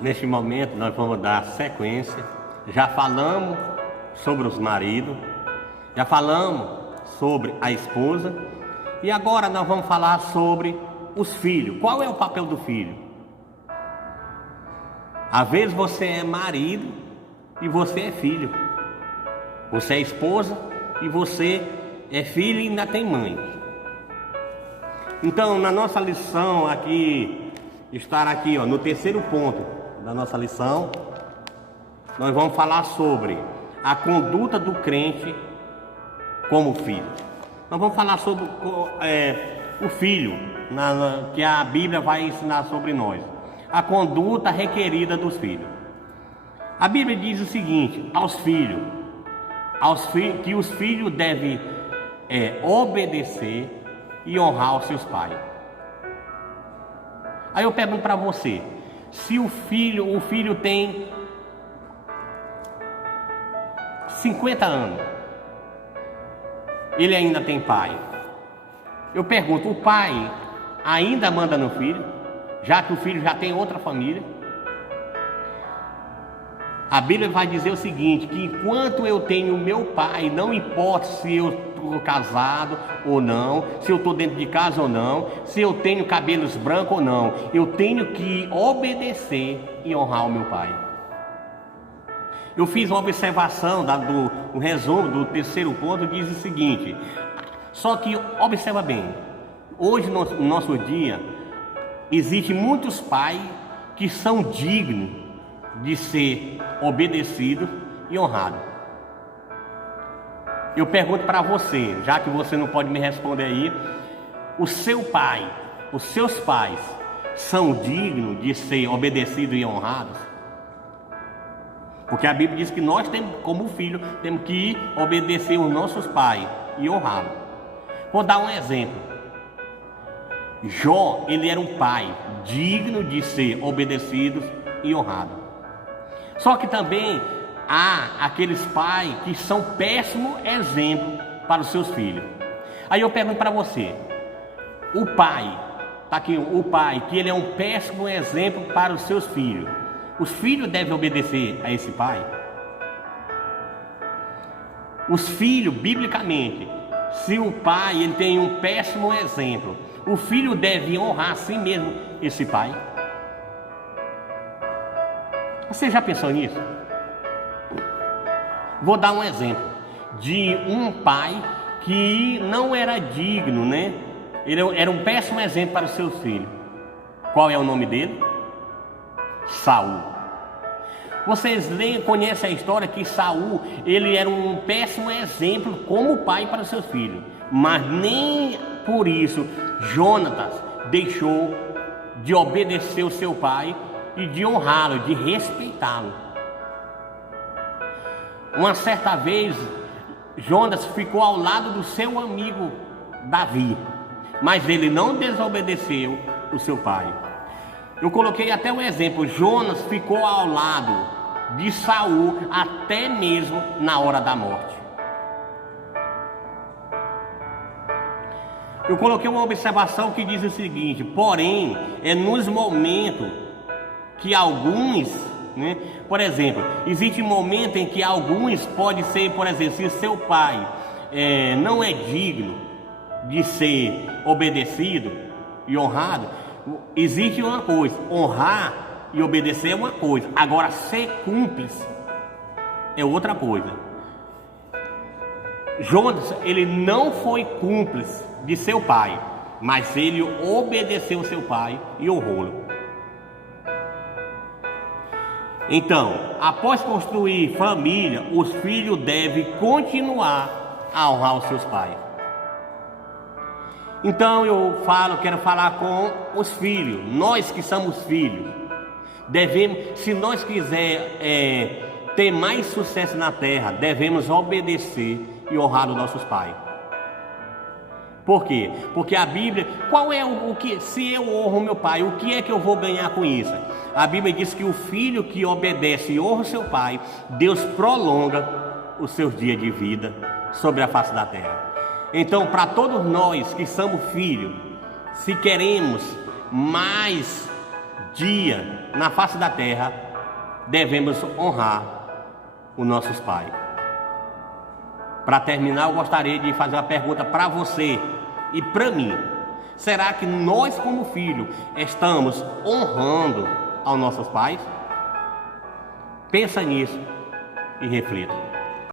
Neste momento nós vamos dar sequência. Já falamos sobre os maridos, já falamos sobre a esposa e agora nós vamos falar sobre os filhos. Qual é o papel do filho? Às vezes você é marido e você é filho. Você é esposa e você é filho e ainda tem mãe. Então, na nossa lição aqui, estar aqui, no terceiro ponto da nossa lição, nós vamos falar sobre a conduta do crente como filho. Nós vamos falar sobre o filho, que a Bíblia vai ensinar sobre nós. A conduta requerida dos filhos. A Bíblia diz o seguinte, que os filhos devem obedecer e honrar os seus pais. Aí eu pergunto para você, se o filho tem 50 anos, ele ainda tem pai. Eu pergunto, o pai ainda manda no filho, já que o filho já tem outra família? A Bíblia vai dizer o seguinte, que enquanto eu tenho meu pai, não importa se eu estou casado ou não, se eu estou dentro de casa ou não, se eu tenho cabelos brancos ou não, eu tenho que obedecer e honrar o meu pai. Eu fiz uma observação do resumo do terceiro ponto, diz o seguinte, só que observa bem, hoje no nosso dia, existem muitos pais que são dignos de ser obedecidos e honrados. Eu pergunto para você, já que você não pode me responder aí, o seu pai, os seus pais são dignos de ser obedecidos e honrados? Porque a Bíblia diz que nós temos, como filho, temos que obedecer os nossos pais e honrá-los. Vou dar um exemplo. Jó, ele era um pai digno de ser obedecido e honrado. Só que também há aqueles pais que são péssimos exemplos para os seus filhos. Aí eu pergunto para você, o pai, tá aqui, o pai, que ele é um péssimo exemplo para os seus filhos, os filhos devem obedecer a esse pai? Os filhos, biblicamente, se o pai ele tem um péssimo exemplo, o filho deve honrar a si mesmo esse pai? Você já pensou nisso? Vou dar um exemplo de um pai que não era digno, né? Ele era um péssimo exemplo para os seus filhos. Qual é o nome dele? Saul. Vocês conhecem a história que Saul, ele era um péssimo exemplo como pai para os seus filhos. Mas nem por isso Jonatas deixou de obedecer o seu pai e de honrá-lo, de respeitá-lo. Uma certa vez, Jonas ficou ao lado do seu amigo Davi, mas ele não desobedeceu o seu pai. Eu coloquei até um exemplo, Jonas ficou ao lado de Saul até mesmo na hora da morte. Eu coloquei uma observação que diz o seguinte, porém, é nos momentos que alguns, né, por exemplo, existe um momento em que alguns pode ser, por exemplo, se seu pai não é digno de ser obedecido e honrado, existe uma coisa, honrar e obedecer é uma coisa, agora ser cúmplice é outra coisa. Jonas, ele não foi cúmplice de seu pai, mas ele obedeceu seu pai e honrou-lo. Então, após construir família, os filhos devem continuar a honrar os seus pais. Então quero falar com os filhos, nós que somos filhos, devemos, se nós quisermos ter mais sucesso na terra, devemos obedecer e honrar os nossos pais. Por quê? Porque a Bíblia, qual é se eu honro meu pai, o que é que eu vou ganhar com isso? A Bíblia diz que o filho que obedece e honra o seu pai, Deus prolonga os seus dias de vida sobre a face da terra. Então, para todos nós que somos filhos, se queremos mais dia na face da terra, devemos honrar os nossos pais. Para terminar, eu gostaria de fazer uma pergunta para você e para mim. Será que nós, como filho, estamos honrando aos nossos pais? Pensa nisso e reflita.